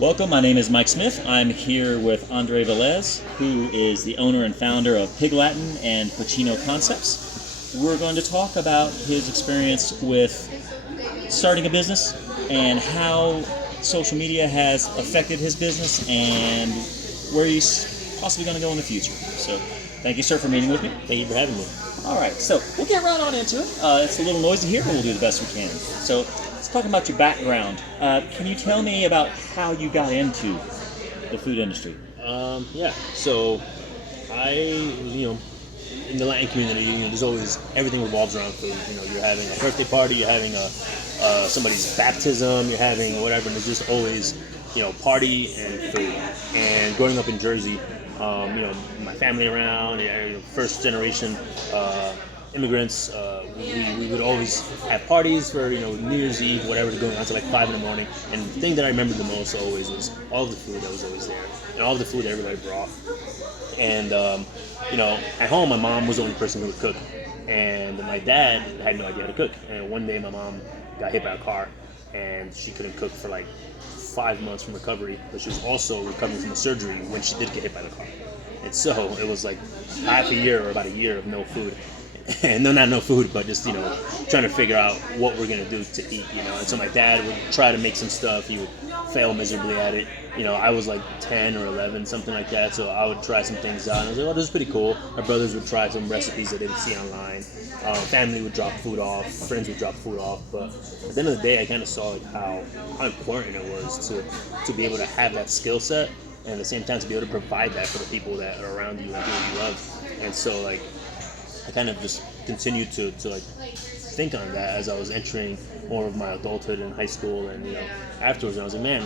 Welcome, my name is Mike Smith. I'm here with Andre Velez, who is the owner and founder of Pig Latin and Cocina Concepts. We're going to talk about his experience with starting a business and how social media has affected his business and where he's possibly going to go in the future. So thank you, sir, for meeting with me. Thank you for having me. All right, so we'll get right on into it. It's a little noisy here, but we'll do the best we can. So let's talk about your background. Can you tell me about how you got into the food industry? So I, in the Latin community, there's always, everything revolves around food. You're having a birthday party, you're having somebody's baptism, you're having whatever, and there's just always, party and food. And growing up in Jersey, my family around, first generation immigrants, we would always have parties for, New Year's Eve, whatever, going on to like 5 in the morning. And the thing that I remembered the most always was all of the food that was always there, and all of the food that everybody brought. And, at home, my mom was the only person who would cook, and my dad had no idea how to cook. And one day my mom got hit by a car, and she couldn't cook for like 5 months from recovery, but she was also recovering from a surgery when she did get hit by the car. And so it was like half a year or about a year of no food. And no food, but just, trying to figure out what we're going to do to eat, And so my dad would try to make some stuff. He would fail miserably at it. I was like 10 or 11, something like that. So I would try some things out. And I was like, oh, this is pretty cool. My brothers would try some recipes that they would see online. Family would drop food off. Friends would drop food off. But at the end of the day, I kind of saw how important it was to be able to have that skill set. And at the same time, to be able to provide that for the people that are around you and who you love. And so, I kind of just continued to think on that as I was entering more of my adulthood in high school, and afterwards. And I was like, man,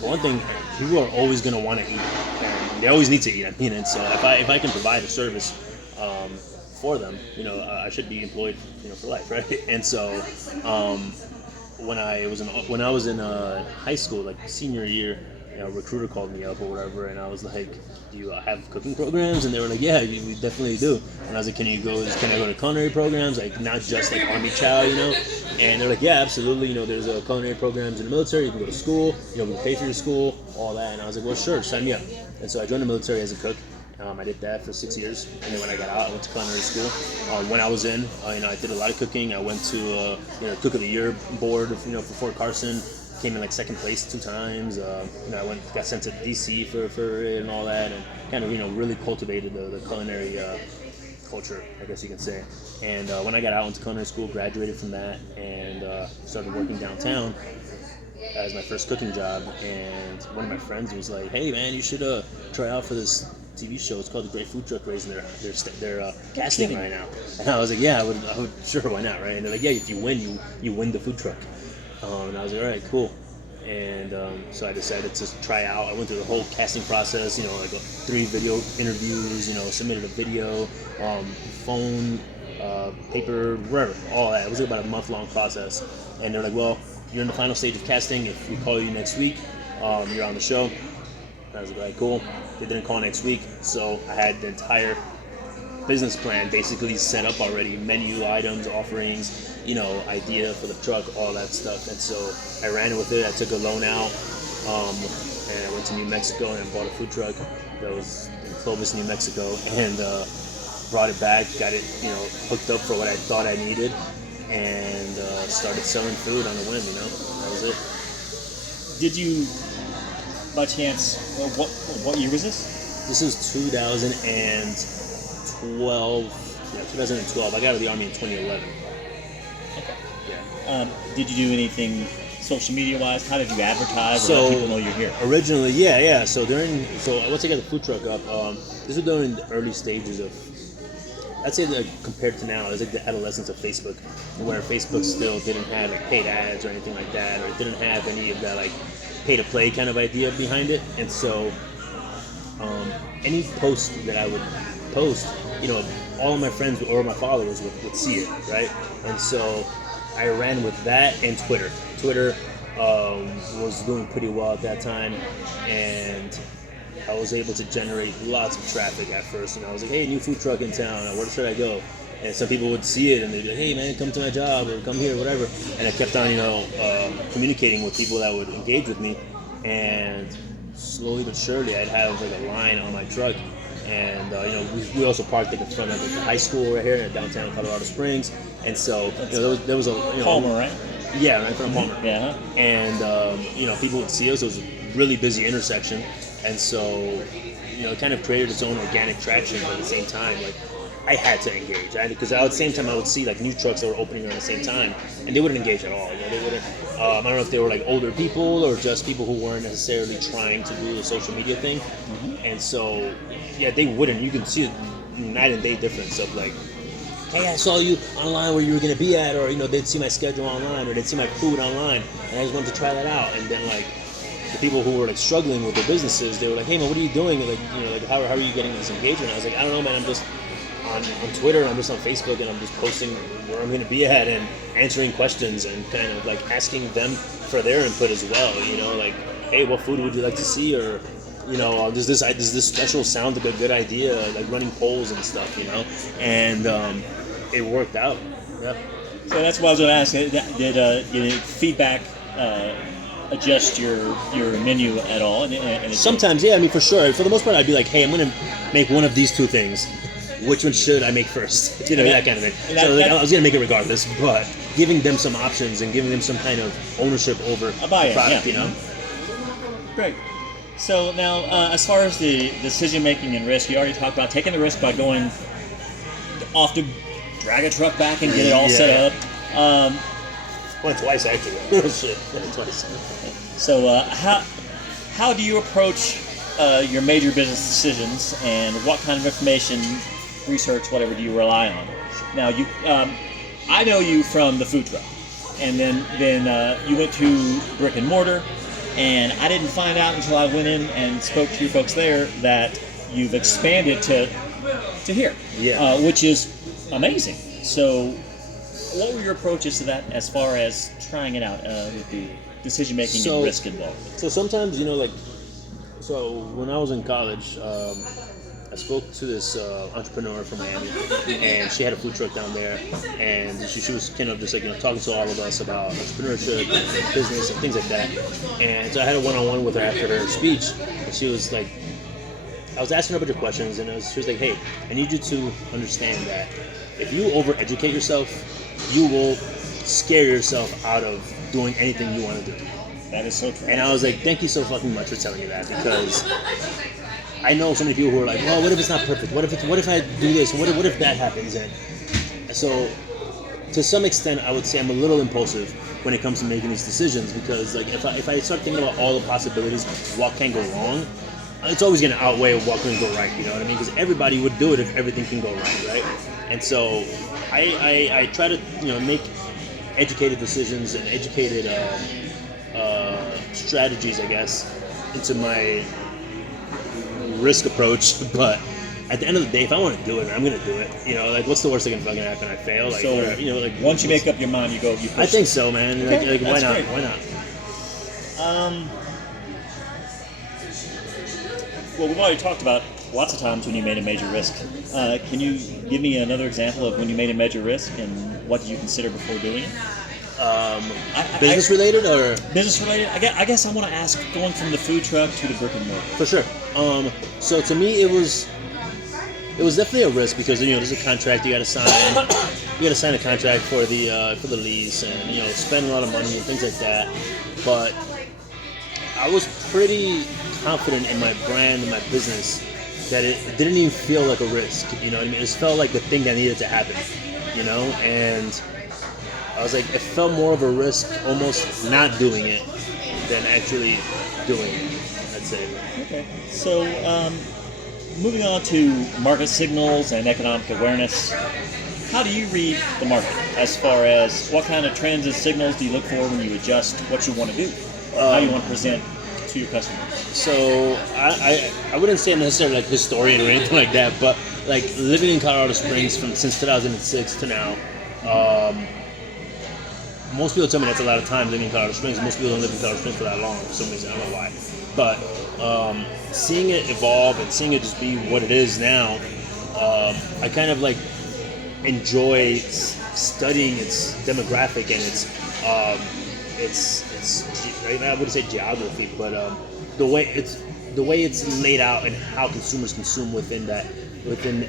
for one thing, people are always going to want to eat, and they always need to eat. And so if I can provide a service for them, I should be employed, for life, right? And so when I was in high school, like senior year, a recruiter called me up or whatever, and I was like, do you have cooking programs? And they were like, yeah, we definitely do. And I was like, can I go to culinary programs, like not just like Army Chow, And they're like, yeah, absolutely, there's culinary programs in the military, you can go to school, we can pay for your school, all that. And I was like, well, sure, sign me up. And so I joined the military as a cook. I did that for 6 years, and then when I got out, I went to culinary school. When I was in, I did a lot of cooking. I went to Cook of the Year board, for Fort Carson. Came in like second place 2 times. I got sent to DC for it and all that, and kind of really cultivated the culinary culture, I guess you can say. And when I got out, I went to culinary school, graduated from that, and started working downtown as my first cooking job. And one of my friends was like, "Hey man, you should try out for this TV show. It's called The Great Food Truck Race, and they're casting right now." And I was like, "Yeah, I would, sure, why not, right?" And they're like, "Yeah, if you win, you win the food truck." And I was like, all right, cool. And so I decided to try out. I went through the whole casting process, 3 video interviews, submitted a video, phone, paper, wherever, all that. It was about a month-long process. And they're like, well, you're in the final stage of casting. If we call you next week, you're on the show. And I was like, all right, cool. They didn't call next week, so I had the entire business plan basically set up already, menu, items, offerings, idea for the truck, all that stuff. And so I ran with it. I took a loan out, and I went to New Mexico and I bought a food truck that was in Clovis, New Mexico, and brought it back, got it, hooked up for what I thought I needed, and started selling food on a whim. That was it. Did you, by chance, what year was this? This is 2012. Yeah, 2012. I got out of the Army in 2011. Okay. Yeah. Did you do anything social media wise? How did you advertise or let people know you're here? Originally, yeah. So once I got the food truck up, this was during the early stages of, I'd say that compared to now, it was like the adolescence of Facebook, where Facebook still didn't have like paid ads or anything like that, or it didn't have any of that like pay to play kind of idea behind it. And so any post that I would post, all of my friends or my followers would see it, right? And so I ran with that and Twitter. Twitter was doing pretty well at that time, and I was able to generate lots of traffic at first. I was like, hey, new food truck in town, where should I go? And some people would see it and they'd be like, hey man, come to my job or come here, whatever. And I kept on, communicating with people that would engage with me. and slowly but surely I'd have like a line on my truck. And we also parked like in front of the high school right here in downtown Colorado Springs, and so there was a Palmer, right? Yeah, right in front of Palmer. Yeah. And people would see us. It was a really busy intersection, and so it kind of created its own organic traction. But at the same time, like I had to engage, because at the same time I would see like new trucks that were opening around the same time, and they wouldn't engage at all. They wouldn't. I don't know if they were like older people or just people who weren't necessarily trying to do the social media thing, and so yeah, they wouldn't. You can see a night and day difference of like, hey, I saw you online where you were going to be at, or they'd see my schedule online, or they'd see my food online, and I just wanted to try that out. And then like the people who were like struggling with their businesses, they were like, hey man, what are you doing? Like how are you getting this engagement? I was like, I don't know, man. I'm just on Twitter, and I'm just on Facebook, and I'm just posting where I'm going to be at and answering questions and kind of like asking them for their input as well. Like, hey, what food would you like to see? Or does this special sound like a good idea? Like running polls and stuff, and it worked out. Yeah. So that's what I was going to ask. Did feedback adjust your menu at all? And sometimes, yeah. I mean, for sure. For the most part, I'd be like, hey, I'm going to make one of these two things. Which one should I make first? That kind of thing. So I was going to make it regardless, but giving them some options and giving them some kind of ownership over the product, Great. So now, as far as the decision-making and risk, you already talked about taking the risk by going off to drag a truck back and get it all set up. Went twice, actually. Shit, went twice. So how do you approach your major business decisions, and what kind of information, research, whatever, do you rely on? Now, I know you from the food truck, and then you went to brick and mortar, and I didn't find out until I went in and spoke to your folks there that you've expanded to here, which is amazing. So what were your approaches to that as far as trying it out with the decision-making and risk involved? So sometimes, so when I was in college, I spoke to this entrepreneur from Miami, and she had a food truck down there, and she was kind of just like talking to all of us about entrepreneurship and business and things like that. And so I had a one-on-one with her after her speech, and she was like, I was asking her a bunch of questions, and she was like, hey, I need you to understand that if you over-educate yourself, you will scare yourself out of doing anything you want to do. That is so true. And I was like, thank you so fucking much for telling me that, because I know so many people who are like, well, what if it's not perfect? What if I do this? What if that happens? And so to some extent, I would say I'm a little impulsive when it comes to making these decisions, because like if I start thinking about all the possibilities, what can go wrong, it's always going to outweigh what can go right. You know what I mean? Because everybody would do it if everything can go right? And so I try to make educated decisions and educated strategies, I guess, into my risk approach. But at the end of the day, if I want to do it, I'm going to do it. Like, what's the worst that can fucking happen? I fail. Like, so, whatever, like once you make up your mind, you go. You push. I think so, man. Okay, like why not? great. Why not? Well, we've already talked about lots of times when you made a major risk. Can you give me another example of when you made a major risk, and what did you consider before doing it? Business related or business related? I guess I want to ask, going from the food truck to the brick and mortar. For sure. So to me, it was definitely a risk, because there's a contract you got to sign. You got to sign a contract for the lease, and spend a lot of money and things like that. But I was pretty confident in my brand and my business that it didn't even feel like a risk. You know what I mean? It just felt like the thing that needed to happen. And I was like, it felt more of a risk almost not doing it than actually doing it, I'd say. Okay. So, moving on to market signals and economic awareness, how do you read the market as far as what kind of trends and signals do you look for when you adjust what you want to do, how you want to present to your customers? So I wouldn't say I'm necessarily like historian or anything like that, but like living in Colorado Springs since 2006 to now, most people tell me that's a lot of time living in Colorado Springs. Most people don't live in Colorado Springs for that long for some reason. I don't know why. But seeing it evolve and seeing it just be what it is now, I kind of like enjoy studying its demographic and its I wouldn't say geography, but the way it's laid out and how consumers consume within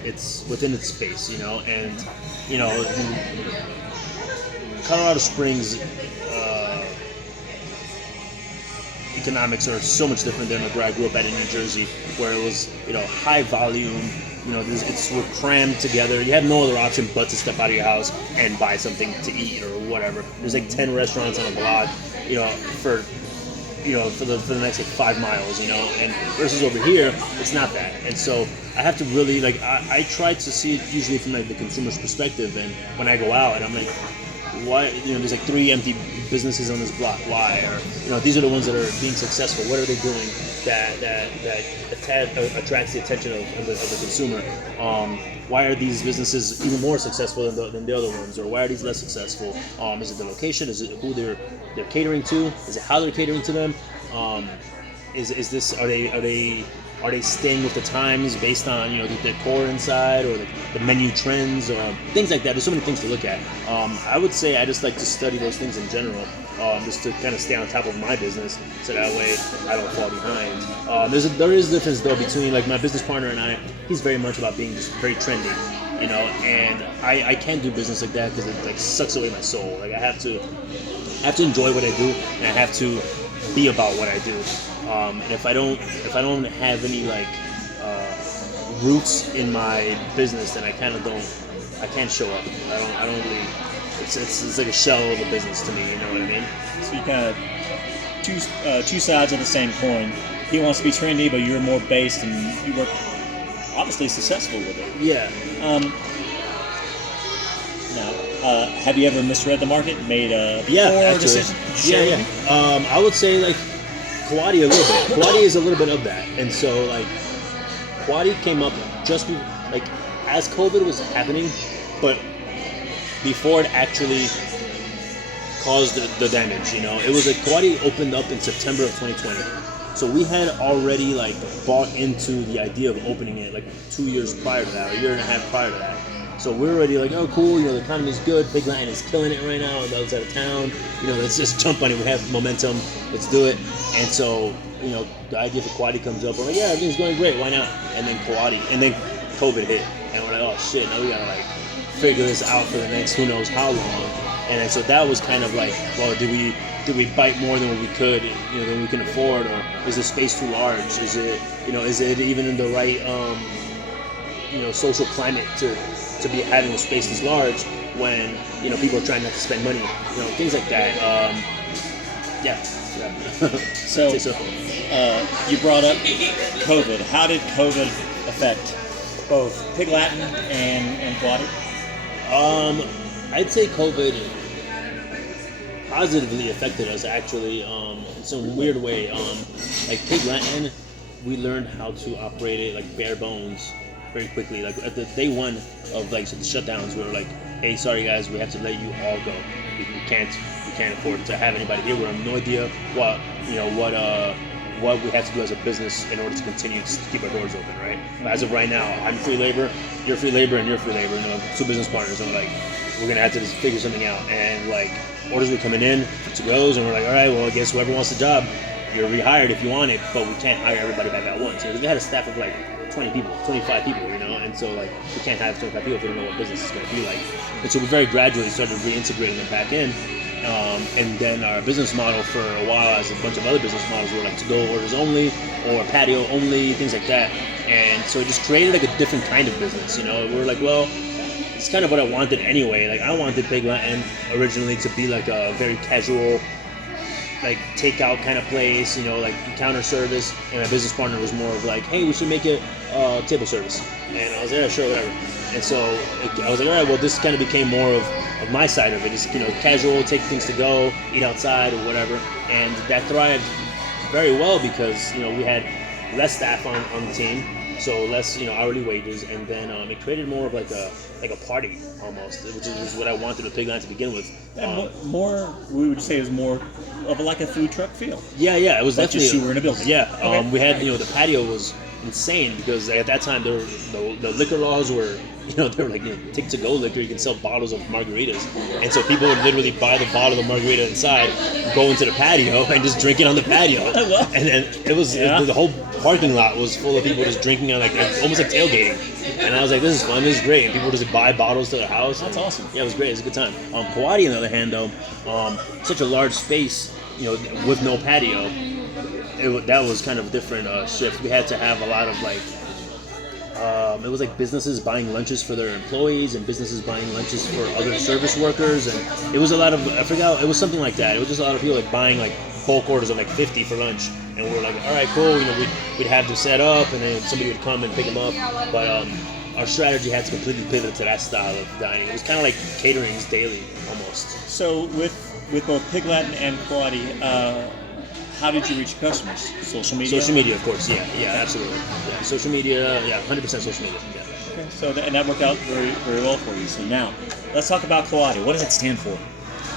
its space, you know, and you know, Colorado Springs economics are so much different than where I grew up at in New Jersey, where it was, you know, high volume. You know, we're crammed together. You have no other option but to step out of your house and buy something to eat or whatever. There's like 10 restaurants on a block, you know, for the next like 5 miles, you know, and versus over here, it's not that. And so I have to really, like, I try to see it usually from like the consumer's perspective. And when I go out and I'm like, why, you know, there's like 3 empty businesses on this block. Why? Or, you know, these are the ones that are being successful. What are they doing that attracts the attention of the consumer? Why are these businesses even more successful than the other ones? Or why are these less successful? Is it the location? Is it who they're catering to? Is it how they're catering to them? Is this, are they staying with the times based on, you know, the decor inside or the menu trends or things like that? There's so many things to look at. I would say I just like to study those things in general, just to kind of stay on top of my business, so that way I don't fall behind. There is a difference though between, like, my business partner and I. He's very much about being just very trendy, you know, and I can't do business like that because it like sucks away my soul. Like I have to enjoy what I do, and I have to be about what I do. And if I don't have any like roots in my business, then I can't show up. I don't really. It's like a shell of a business to me. You know what I mean? So you kind of two sides of the same coin. He wants to be trendy, but you're more based, and you were obviously successful with it. Yeah. Now, have you ever misread the market? Made a poor decision? Yeah. I would say like Kawadi a little bit. Kawadi is a little bit of that, and so like Kawadi came up just like as COVID was happening, but before it actually caused the damage. You know, it was like Kawadi opened up in September of 2020, so we had already like bought into the idea of opening it like 2 years prior to that, a year and a half prior to that. So we're already like, oh cool, you know, the economy's good, Big Latin is killing it right now on the other side of town, you know, let's just jump on it, we have momentum, let's do it. And so, you know, the idea for Kawadi comes up, we're like, yeah, everything's going great, why not? And then COVID hit, and we're like, oh shit, now we gotta like figure this out for the next who knows how long. And then, so that was kind of like, well, did we bite more than we could, you know, than we can afford, or is the space too large? Is it even in the right you know, social climate to be having a space this large when, you know, people are trying not to spend money, you know, things like that. Yeah. So you brought up COVID. How did COVID affect both Pig Latin and Kawadi? I'd say COVID positively affected us, actually, in some weird way. Like Pig Latin, we learned how to operate it like bare bones very quickly. Like at the day one of like the shutdowns, we were like, hey, sorry guys, we have to let you all go. We can't afford to have anybody here. We have no idea what we have to do as a business in order to continue to keep our doors open, right? As of right now, I'm free labor, you're free labor, and you're free labor. You know, 2 business partners, and we're like, we're gonna have to just figure something out. And like orders were coming in to goes, and we're like, all right, well, I guess whoever wants the job, you're rehired if you want it, but we can't hire everybody back at once. So we had a staff of like 20 people, 25 people, you know, and so like we can't have 25 people if we don't know what business is going to be like. And so we very gradually started reintegrating them back in. And then our business model for a while, as a bunch of other business models, were like to-go orders only or patio only, things like that. And so it just created like a different kind of business, you know. We were like, well, it's kind of what I wanted anyway. Like I wanted Pig Latin originally to be like a very casual, like takeout kind of place, you know, like counter service. And my business partner was more of like, hey, we should make it table service. And I was like, yeah, sure, whatever. And so I was like, all right, well, this kind of became more of my side of it. Just, you know, casual, take things to go, eat outside or whatever. And that thrived very well because, you know, we had less staff on the team, so less, you know, hourly wages, and then it created more of like a party almost, which is what I wanted with Pig Latin to begin with. And more, we would say, is more of like a food truck feel. Yeah, it was like definitely. Just you were in a building. Yeah, okay. We had, you know, the patio was insane because at that time the liquor laws were they were like, take to-go liquor, you can sell bottles of margaritas. And so people would literally buy the bottle of margarita inside, go into the patio, and just drink it on the patio. And then the whole parking lot was full of people just drinking on almost like tailgating. And I was like, this is fun, this is great. And people would just buy bottles to their house. That's awesome. Yeah, it was great. It was a good time. Kauai, on the other hand, though, such a large space, with no patio, that was kind of a different shift. We had to have a lot of it was like businesses buying lunches for their employees and businesses buying lunches for other service workers, and it was a lot of, I forgot, it was something like that. It was just a lot of people buying bulk orders of 50 for lunch, and we're like, all right, cool. We'd have them set up, and then somebody would come and pick them up. But our strategy had to completely pivot to that style of dining. It was kind of like caterings daily, almost. So with both Pig Latin and Quality, how did you reach your customers? Social media? Social media, of course. Yeah, absolutely. Yeah, social media. Yeah, 100% social media. Yeah. Okay. So and that worked out very, very well for you. So now, let's talk about Quality. What does it stand for?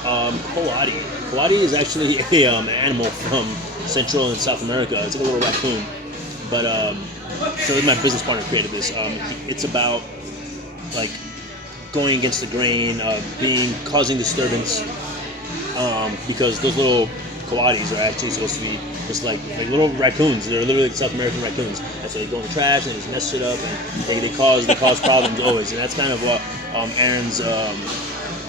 Quality. Quality is actually an animal from Central and South America. It's like a little raccoon. But so my business partner created this. It's about going against the grain, causing disturbance, because those little coatis are actually supposed to be just like little raccoons. They're literally South American raccoons. And so they go in the trash and they just mess shit up, and they cause problems always. And that's kind of what Aaron's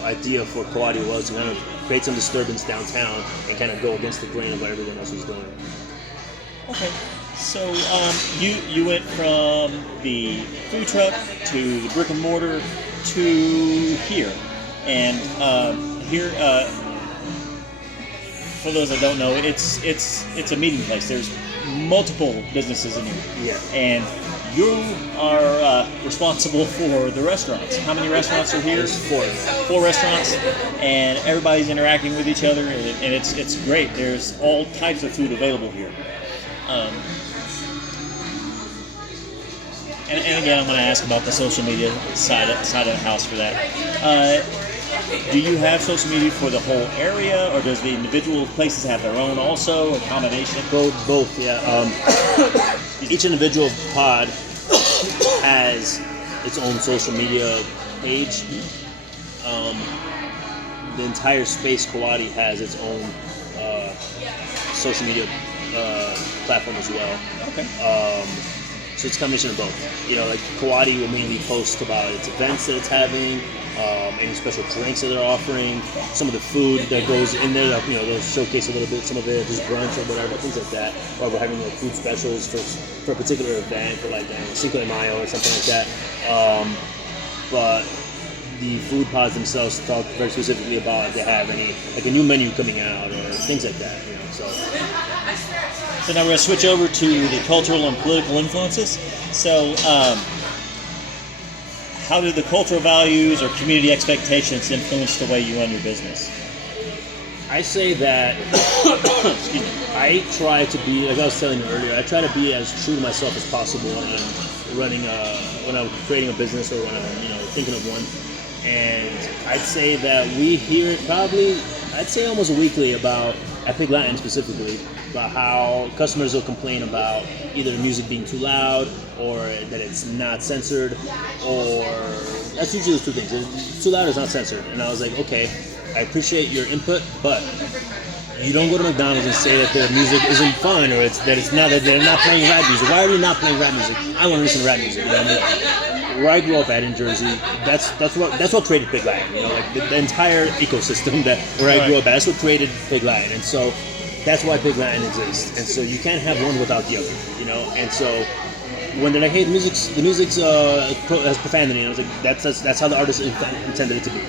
idea for Quality was, to kind of create some disturbance downtown and kind of go against the grain of what everyone else was doing. Okay. So you went from the food truck to the brick and mortar to here, and here. For those that don't know, it's a meeting place. There's multiple businesses in here. Yeah. And you are responsible for the restaurants. How many restaurants are here? There's 4. 4 restaurants, and everybody's interacting with each other, and it's great. There's all types of food available here. And again, I'm going to ask about the social media side of the house for that. Do you have social media for the whole area, or does the individual places have their own also, a combination? Both, yeah. Each individual pod has its own social media page. The entire space Quality has its own social media platform as well. Okay. So it's a combination of both. Quality will mainly post about its events that it's having, any special drinks that they're offering, some of the food that goes in there. They'll showcase a little bit, some of it, just brunch or whatever, things like that. Or we're having food specials for a particular event, for Cinco de Mayo or something like that. But the food pods themselves talk very specifically about if they have any a new menu coming out or things like that. So now we're going to switch over to the cultural and political influences. So how do the cultural values or community expectations influence the way you run your business? I say that I try to be, like I was telling you earlier, I try to be as true to myself as possible when I'm running when I'm creating a business or when I'm thinking of one. And I'd say that we hear it probably, I'd say almost weekly at Pig Latin specifically, about how customers will complain about either the music being too loud or that it's not censored, or that's usually the 2 things. It's too loud or it's not censored. And I was like, okay, I appreciate your input, but you don't go to McDonald's and say that their music isn't fun or that they're not playing rap music. Why are you not playing rap music? I want to listen to rap music. Where I grew up at in Jersey, that's what created Pig Latin. The entire ecosystem where I grew up at, that's what created Pig Latin. And so that's why Pig Latin exists. And so you can't have one without the other, And so when they're like, hey, the music's has profanity, and I was like, that's how the artist intended it to be.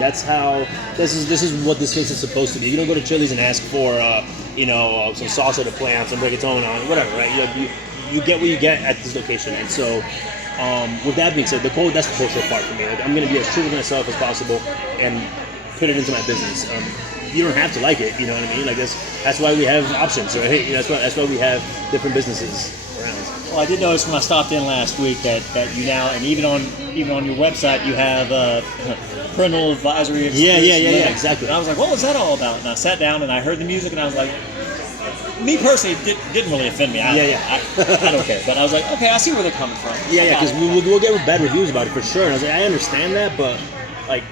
That's how this is what this place is supposed to be. You don't go to Chili's and ask for some salsa to play on, some reggaeton on, whatever, right? You get what you get at this location. And so with that being said, that's the cultural part for me. I'm going to be as true to myself as possible and put it into my business. You don't have to like it, you know what I mean? That's why we have options, right? That's why we have different businesses around. Well, I did notice when I stopped in last week that you now, and even on your website, you have parental advisory. Yeah, exactly. And I was like, what was that all about? And I sat down and I heard the music and I was like, me personally, didn't really offend me. I don't care. But I was like, okay, I see where they're coming from. Yeah, because we'll get bad reviews about it for sure. And I was like, I understand that, but like,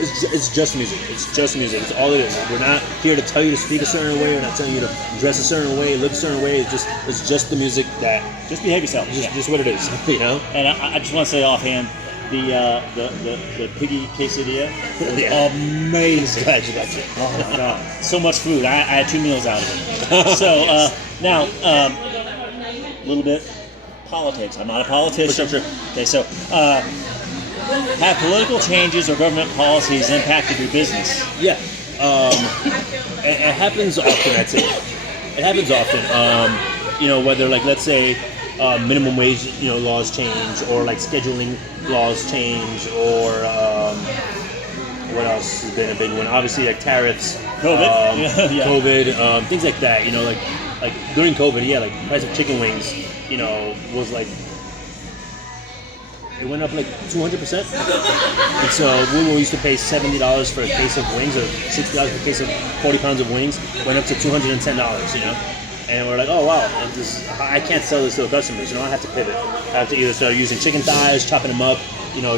it's just music. It's just music. It's all it is. We're not here to tell you to speak a certain way. We're not telling you to dress a certain way, live a certain way. It's just the music that. Just behave yourself. Just what it is, you know. And I just want to say offhand, the piggy quesadilla was amazing. Glad you got it. Oh my god, so much food. I had 2 meals out of it. So now, a little bit politics. I'm not a politician. Sure. Okay, so have political changes or government policies impacted your business? Yeah, it happens often. I'd say it happens often. Whether like let's say minimum wage laws change, or like scheduling laws change, or what else has been a big one? Obviously, like tariffs, COVID, COVID, things like that. Like during COVID, like price of chicken wings, was like. It went up like 200%. And so we used to pay $70 for a case of wings, or $60 for a case of 40 pounds of wings, went up to $210, And we're like, oh wow, I can't sell this to the customers, I have to pivot. I have to either start using chicken thighs, chopping them up,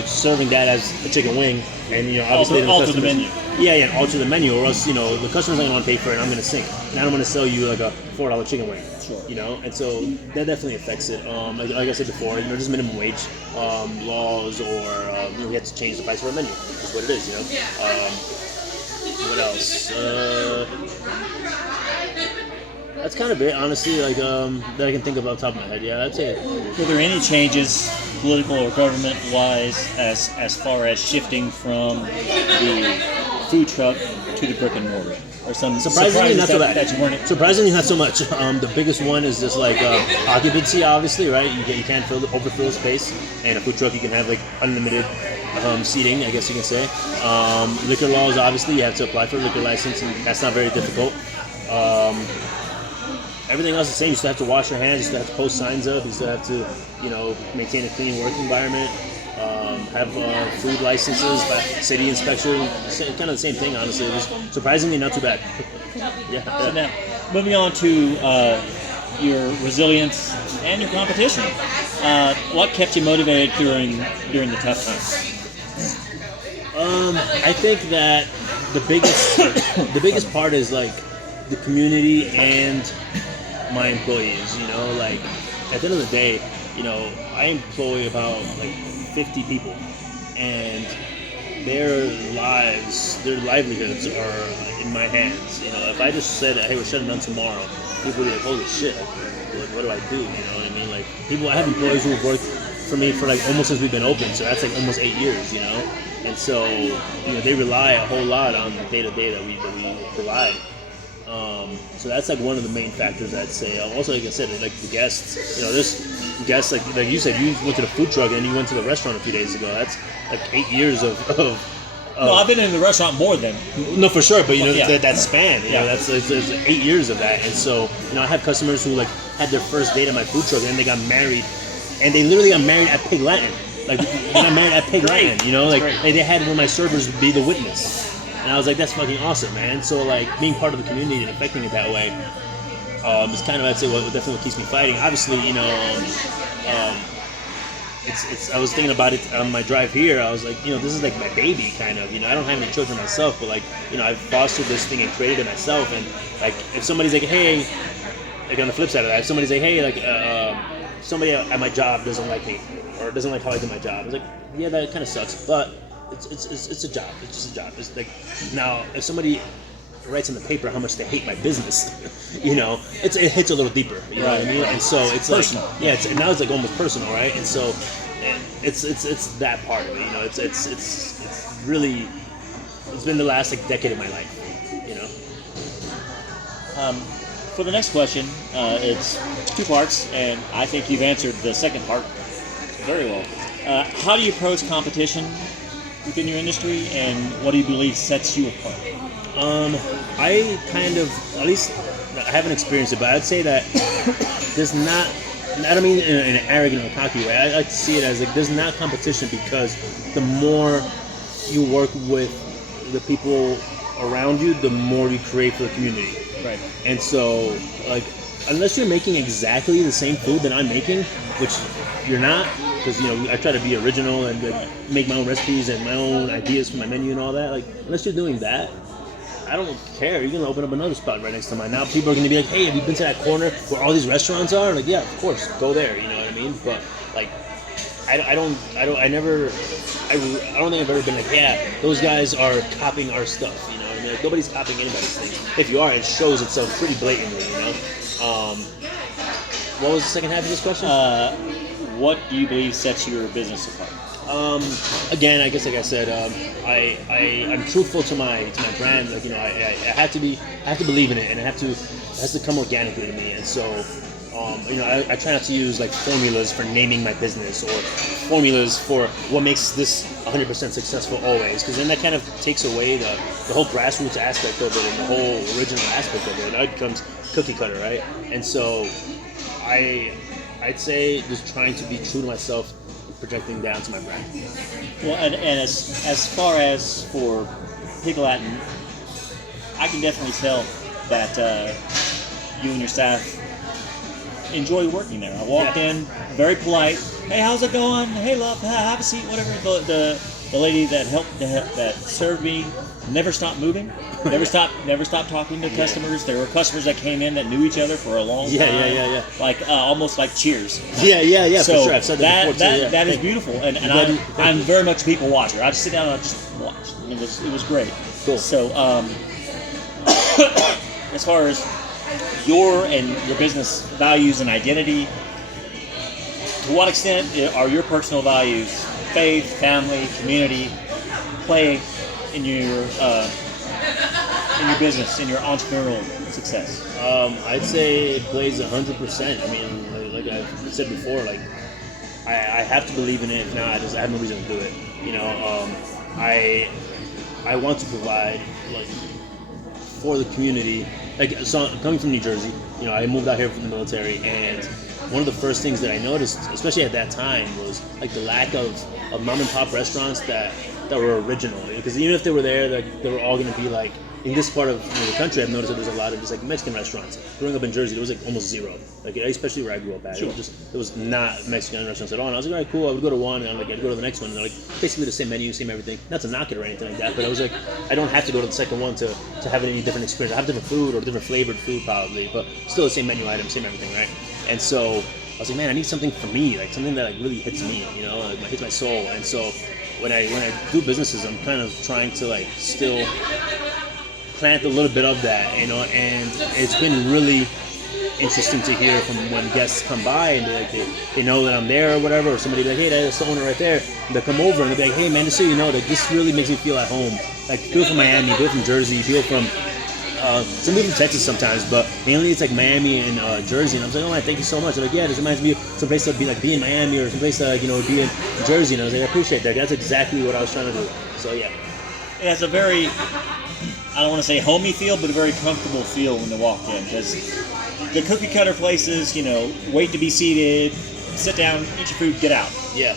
serving that as a chicken wing, and obviously alter the menu. Yeah, and alter the menu, or else the customers aren't going to pay for it. And I'm going to sink, and I don't want to sell you like a $4 chicken wing. Sure. And so that definitely affects it. Like I said before, just minimum wage laws, or we have to change the price of our menu. That's what it is. What else? That's kind of it, honestly. Like that I can think of off the top of my head. Yeah, I'd say. Were there any changes, political or government-wise, as far as shifting from the food truck to the brick and mortar, or some surprisingly not so bad? That you weren't. Surprisingly not so much. The biggest one is just like occupancy, obviously, right? You can't overfill space, and a food truck you can have like unlimited seating, I guess you can say. Liquor laws, obviously, you have to apply for a liquor license, and that's not very difficult. Everything else is the same. You still have to wash your hands. You still have to post signs up. You still have to, maintain a clean work environment. Have food licenses, city inspection. Kind of the same thing, honestly. It was surprisingly not too bad. Yeah. So now, moving on to your resilience and your competition. What kept you motivated during the tough times? I think that the biggest part is like the community and my employees. Like at the end of the day, I employ about like 50 people, and their livelihoods are in my hands. If I just said, hey, we're shutting down tomorrow, people would be like, holy shit, like, what do I do? You know what I mean? Like I have employees who have worked for me for like almost since we've been open, so that's like almost 8 years, and so they rely a whole lot on the day-to-day that we provide. So that's like one of the main factors, I'd say. Also, like I said, like the guests. There's guests like you said. You went to the food truck and you went to the restaurant a few days ago. That's like 8 years of no, I've been in the restaurant more than. No, for sure, but yeah. that span. That's there's 8 years of that, and so I have customers who like had their first date at my food truck, and then they got married, and they literally got married at Pig Latin. Like they got married at Pig Latin. They had one of my servers be the witness. And I was like, that's fucking awesome, man. So, like, being part of the community and affecting it that way is kind of, I'd say, definitely what keeps me fighting. Obviously, I was thinking about it on my drive here. I was like, this is like my baby, kind of. I don't have any children myself, but, like, I've fostered this thing and created it myself. And, like, if somebody's like, hey, like, on the flip side of that, if somebody's like, hey, like, somebody at my job doesn't like me or doesn't like how I do my job, I was like, yeah, that kind of sucks, but it's a job. It's just a job. It's like, now if somebody writes in the paper how much they hate my business, it hits a little deeper. You know what I mean? And so it's personal. Like, yeah, now it's like almost personal, right? And so it's that part of it. It's really been the last like decade of my life. For the next question, it's 2 parts, and I think you've answered the second part very well. How do you approach competition within your industry, and what do you believe sets you apart? I kind of, at least I haven't experienced it, but I'd say that there's not, I don't mean in an arrogant or cocky way, I like to see it as like there's not competition, because the more you work with the people around you, the more you create for the community. Right. And so, like, unless you're making exactly the same food that I'm making, which you're not, because, you know, I try to be original and like, make my own recipes and my own ideas for my menu and all that. Like, unless you're doing that, I don't care. You're gonna open up another spot right next to mine. Now people are gonna be like, "Hey, have you been to that corner where all these restaurants are?" Like, yeah, of course, go there. You know what I mean? But like, I don't think I've ever been like, "Yeah, those guys are copying our stuff." You know what I mean? Like, nobody's copying anybody's things. If you are, it shows itself pretty blatantly. You know. What was the second half of this question? What do you believe sets your business apart? Again, I guess like I said, I'm truthful to my brand. Like, you know, I have to believe in it, and it has to come organically to me. And so, you know, I try not to use like formulas for naming my business or formulas for what makes this 100% successful always, because then that kind of takes away the whole grassroots aspect of it and the whole original aspect of it. Now it becomes cookie cutter, right? And so, I'd say just trying to be true to myself, projecting down to my brand. Well, and as far as for Pig Latin, I can definitely tell that you and your staff enjoy working there. I walked in, very polite. Hey, how's it going? Hey, love, have a seat, whatever. The lady that served me never stopped moving. Never stopped talking to customers. There were customers that came in that knew each other for a long time. Yeah. Like almost like cheers. Yeah. So for sure. I've said that before too. That is beautiful, and I'm very much a people watcher. I just sit down and I just watch. It was great. Cool. So as far as your business values and identity, to what extent are your personal values, faith, family, community, play in your business, in your entrepreneurial success? I'd say it plays 100%. I mean, like I said before, like I have to believe in it. If not, I have no reason to do it. You know, I want to provide like for the community. Like, so coming from New Jersey, you know, I moved out here from the military, and one of the first things that I noticed, especially at that time, was like the lack of mom and pop restaurants that were original. Because even if they were there, like, they were all going to be like, in this part of the country, I've noticed that there's a lot of just like Mexican restaurants. Growing up in Jersey, there was like almost zero. Like, especially where I grew up at, Sure. There was not Mexican restaurants at all. And I was like, all right, cool. I would go to one, and I'd go to the next one, and they're like basically the same menu, same everything. Not to knock it or anything like that, but I was like, I don't have to go to the second one to have any different experience. I have different food or different flavored food probably, but still the same menu items, same everything, right? And so I was like, man, I need something for me, like something that like really hits me, you know, like hits my soul. And so when I do businesses, I'm kind of trying to like still plant a little bit of that, you know, and it's been really interesting to hear from when guests come by and they know that I'm there or whatever, or somebody be like, hey, that's the owner right there, and they'll come over and they'll be like, hey man, just so you know, that this really makes me feel at home. Like, people from Miami, people from Jersey, people from some people from Texas sometimes, but mainly it's like Miami and Jersey. And I was like, oh man, thank you so much. They're like, yeah, this reminds me of some place to be in Miami, or some place to be in Jersey. And I was like, I appreciate that. That's exactly what I was trying to do. So yeah. It has a very, I don't want to say homey feel, but a very comfortable feel when they walk in. Because the cookie cutter places, wait to be seated, sit down, eat your food, get out. Yeah.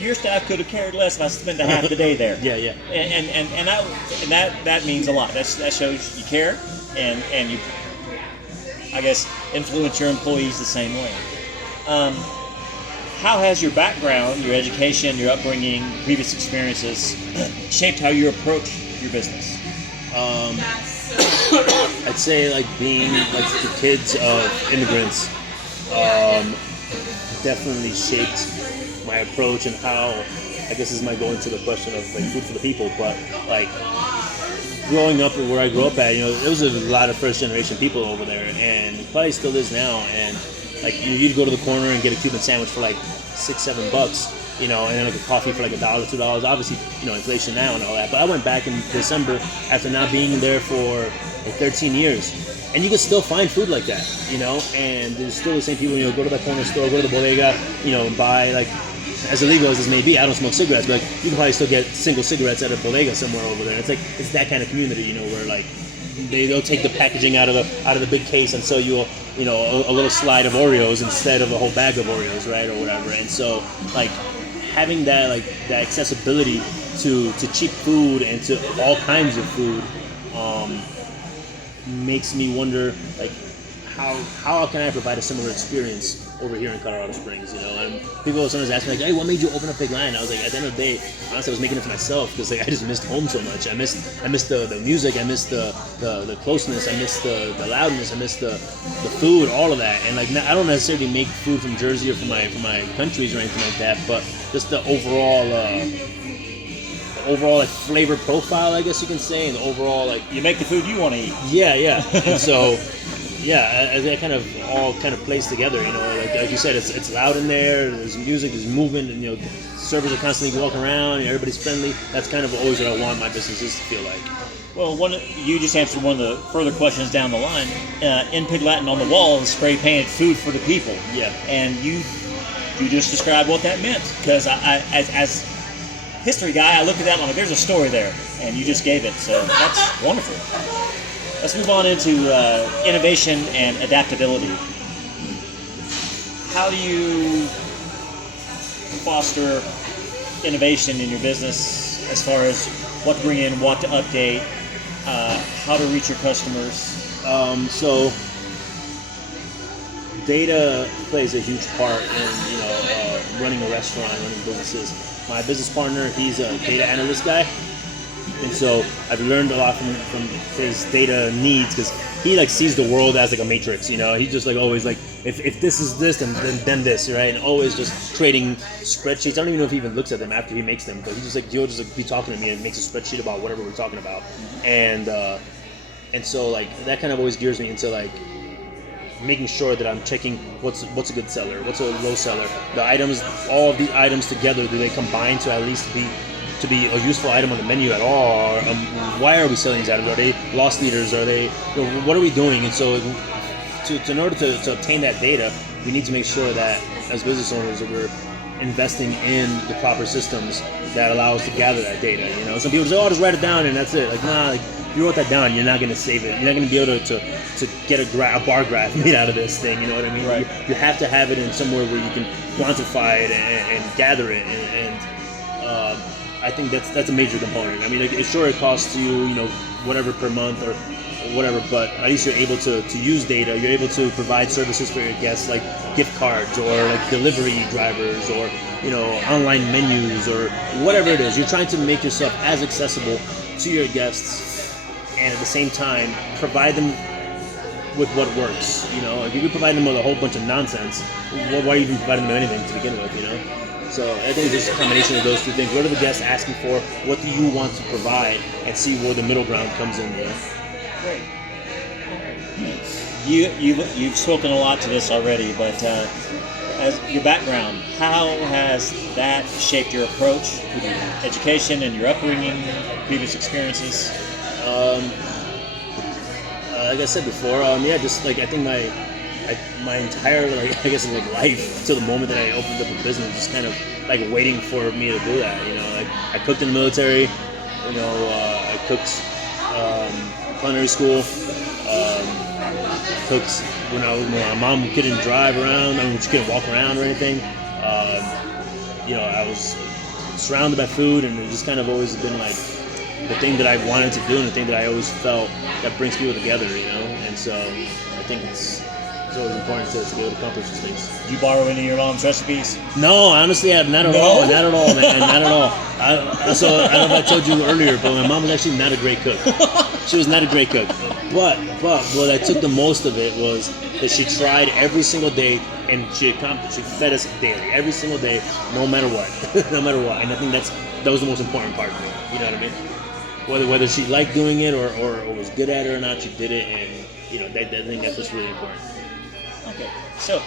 Your staff could have cared less if I spent a half the day there. Yeah. And that means a lot. That shows you care, and you, I guess, influence your employees the same way. How has your background, your education, your upbringing, previous experiences shaped how you approach your business? I'd say like being like the kids of immigrants definitely shaped my approach and how, I guess this might go into the question of like food for the people, but like growing up where I grew up at, there was a lot of first generation people over there, and it probably still is now. And like you'd go to the corner and get a Cuban sandwich for like $6-7, and then like a coffee for like $1, $2. Obviously, inflation now and all that. But I went back in December after not being there for like 13 years. And you can still find food like that, and there's still the same people, go to that corner store, go to the bodega, and buy, like, as illegal as this may be, I don't smoke cigarettes, but like, you can probably still get single cigarettes at a bodega somewhere over there. And it's like, it's that kind of community, where like, they'll take the packaging out of the big case and sell you a little slide of Oreos instead of a whole bag of Oreos, right, or whatever. And so, like, having that, like, that accessibility to cheap food and to all kinds of food, makes me wonder, like, how can I provide a similar experience over here in Colorado Springs, you know? And people sometimes ask me, like, hey, what made you open up Pig Latin? I was like, at the end of the day, honestly, I was making it for myself because, like, I just missed home so much. I missed the music, I missed the closeness, I missed the loudness, I missed the food, all of that. And, like, I don't necessarily make food from Jersey or from my countries or anything like that, but just the overall like flavor profile, I guess you can say, and the overall, like, You make the food you want to eat. yeah. And so, yeah, as that kind of all kind of plays together, you know, like you said, it's loud in there. There's music, there's movement, and, you know, servers are constantly walking around. And everybody's friendly. That's kind of always what I want my businesses to feel like. Well, you just answered one of the further questions down the line. In Pig Latin on the wall is spray painted food for the people. Yeah. And you just described what that meant, because I as history guy, I looked at that and I'm like, there's a story there, and you just gave it. So that's wonderful. Let's move on into innovation and adaptability. How do you foster innovation in your business as far as what to bring in, what to update, how to reach your customers? So data plays a huge part in, you know, running a restaurant, running businesses. My business partner, he's a data analyst guy. And so I've learned a lot from his data needs, because he, like, sees the world as like a matrix, you know. He's just, like, always like, if this is this, then this, right? And always just creating spreadsheets. I don't even know if he even looks at them after he makes them, but he'll just like be talking to me and makes a spreadsheet about whatever we're talking about. And so, like, that kind of always gears me into, like, making sure that I'm checking what's a good seller, what's a low seller. The items, all of the items together, do they combine to at least be a useful item on the menu at all? Or, why are we selling these items? Are they loss leaders? Are they, you know, what are we doing? And so, in order to obtain that data, we need to make sure that as business owners that we're investing in the proper systems that allow us to gather that data. You know, some people say, "Oh, just write it down and that's it." Like, nah, like, if you wrote that down, you're not going to save it. You're not going to be able to get a bar graph made out of this thing. You know what I mean? Right. You have to have it in somewhere where you can quantify it and gather it and I think that's a major component. I mean, like, sure, it costs you, you know, whatever per month or whatever, but at least you're able to use data. You're able to provide services for your guests, like gift cards or like delivery drivers or, you know, online menus or whatever it is. You're trying to make yourself as accessible to your guests, and at the same time provide them with what works. You know, if you could provide them with a whole bunch of nonsense, why even providing them anything to begin with? You know. So I think it's just a combination of those two things. What are the guests asking for? What do you want to provide? And see where the middle ground comes in there. Great. You've spoken a lot to this already, but as your background, how has that shaped your approach with your education and your upbringing, previous experiences? Like I said before, just like I think my entire, like, I guess, like, life to the moment that I opened up a business, just kind of like waiting for me to do that. You know, like, I cooked in the military. You know, I cooked culinary school. Cooked when my mom couldn't drive around. I mean, she couldn't walk around or anything. You know, I was surrounded by food, and it just kind of always been like the thing that I wanted to do and the thing that I always felt that brings people together. You know, and so I think it's always important to be able to accomplish these things. Did you borrow any of your mom's recipes? No, honestly, not at all. Not at all, man. Not at all. So I don't know if I told you earlier, but my mom was actually not a great cook. She was not a great cook. But what I took the most of it was that she tried every single day, and she fed us daily, every single day, no matter what. No matter what. And I think that was the most important part of me. You know what I mean? Whether she liked doing it or was good at it or not, she did it, and, you know, I think that's what's really important. Okay, so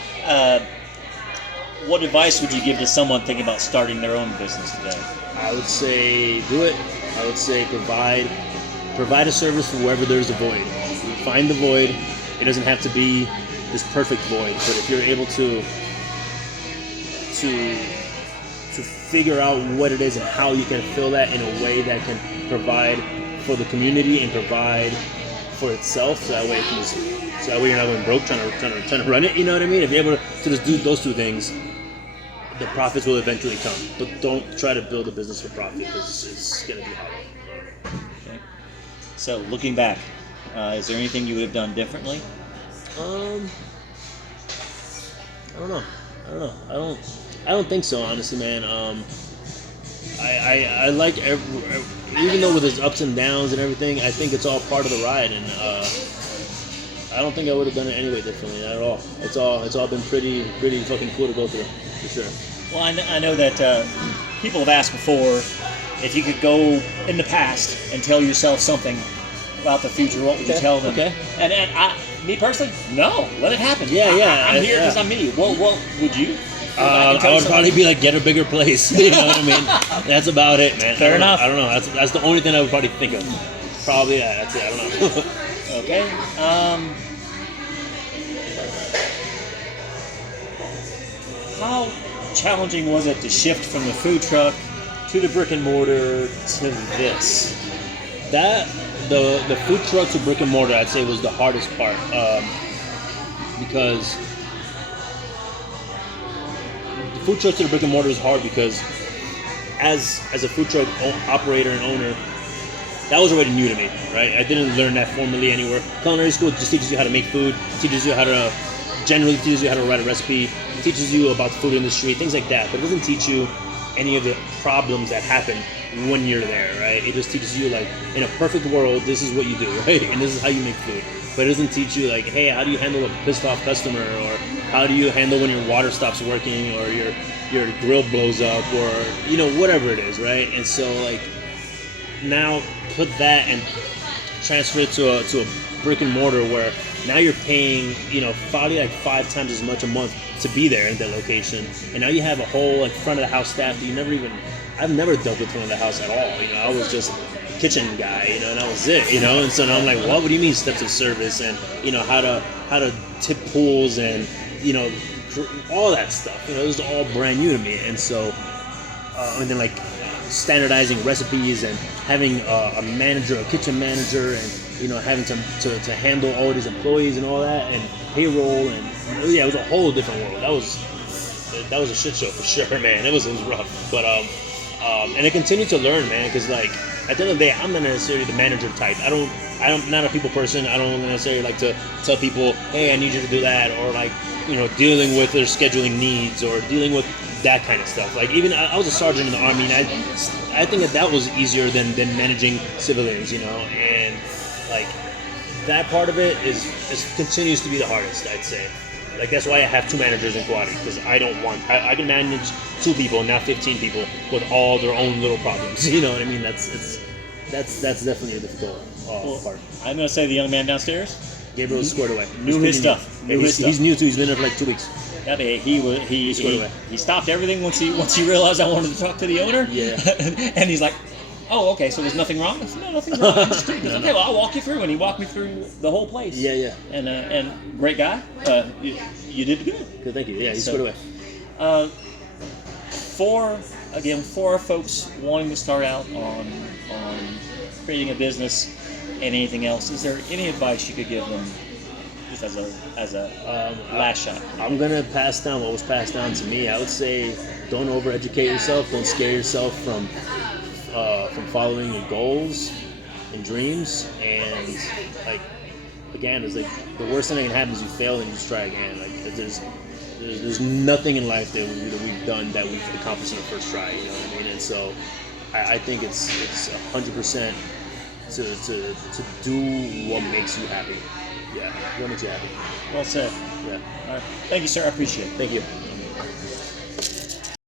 what advice would you give to someone thinking about starting their own business today? I would say do it. I would say provide a service for wherever there's a void. Find the void. It doesn't have to be this perfect void, but if you're able to figure out what it is and how you can fill that in a way that can provide for the community and provide for itself, so that way you're not going broke trying to run it. You know what I mean? If you're able to just do those two things, the profits will eventually come. But don't try to build a business for profit, because it's going to be hard. Okay. So looking back, Is there anything you would have done differently? I don't know. I don't think so, honestly, man. I like even though with its ups and downs and everything, I think it's all part of the ride, and I don't think I would have done it anyway differently, not at all. It's all been pretty fucking cool to go through, for sure. Well, I know that people have asked before if you could go in the past and tell yourself something about the future, what would you tell them? Okay. And me personally, no, let it happen. Yeah. I'm here because I'm me. What would you? I would probably be like, get a bigger place. You know what I mean? That's about it, man. Fair enough. I don't know. That's the only thing I would probably think of. Probably, that's it. I don't know. Okay. How challenging was it to shift from the food truck to the brick and mortar to this? The food truck to brick and mortar, I'd say, was the hardest part, because the food truck to the brick and mortar was hard because as a food truck operator and owner, that was already new to me, right? I didn't learn that formally anywhere. Culinary school just teaches you how to make food, generally teaches you how to write a recipe, teaches you about the food industry, things like that, but it doesn't teach you any of the problems that happen when you're there, right? It just teaches you, like, in a perfect world, this is what you do, right? And this is how you make food. But it doesn't teach you, like, hey, how do you handle a pissed off customer, or how do you handle when your water stops working, or your grill blows up, or, you know, whatever it is, right? And so, like, now put that and transfer it to a brick and mortar where now you're paying, you know, probably like 5 times as much a month to be there in that location, and now you have a whole, like, front of the house staff that I've never dealt with front of the house at all. You know, I was just kitchen guy, you know, and that was it, you know. And so now I'm like, what do you mean steps of service, and, you know, how to tip pools, and, you know, all that stuff. You know, it was all brand new to me, and so and then, like, standardizing recipes and having a kitchen manager, and, you know, having to handle all these employees and all that, and payroll, and yeah, it was a whole different world. That was a shit show for sure, man. It was rough, but and I continued to learn, man, because, like, at the end of the day, I'm not necessarily the manager type. I'm not a people person. I don't necessarily like to tell people, hey, I need you to do that, or, like, you know, dealing with their scheduling needs, or dealing with that kind of stuff. Like, even I was a sergeant in the Army, and I think that was easier than managing civilians, you know, and, like, that part of it is continues to be the hardest, I'd say. Like, that's why I have 2 managers in Quad, because I can manage 2 people, not 15 people, with all their own little problems. You know what I mean? That's definitely a difficult part. I'm gonna say the young man downstairs, Gabriel's squared away. Knew his stuff. He's new too. He's been there for like 2 weeks. Yeah, he stopped everything once he realized I wanted to talk to the owner. Yeah. And he's like, oh, okay, so there's nothing wrong? I said, no, nothing wrong. I'm just doing this. Okay, well, I'll walk you through. And he walked me through the whole place. Yeah. And great guy. You did good. Good, thank you. Yeah, he's squared away. For our folks wanting to start out on creating a business and anything else, is there any advice you could give them, just as a last shot? I'm gonna pass down what was passed down to me. I would say, don't overeducate yourself. Don't scare yourself from following your goals and dreams. And, like, again, it's like the worst thing that can happen is you fail and you just try again. Like, there's nothing in life that we've done that we've accomplished in the first try. You know what I mean? And so I think it's 100% to do what makes you happy. Yeah, what makes you happy. Well said. Yeah. All right. Thank you, sir. I appreciate it. Thank you.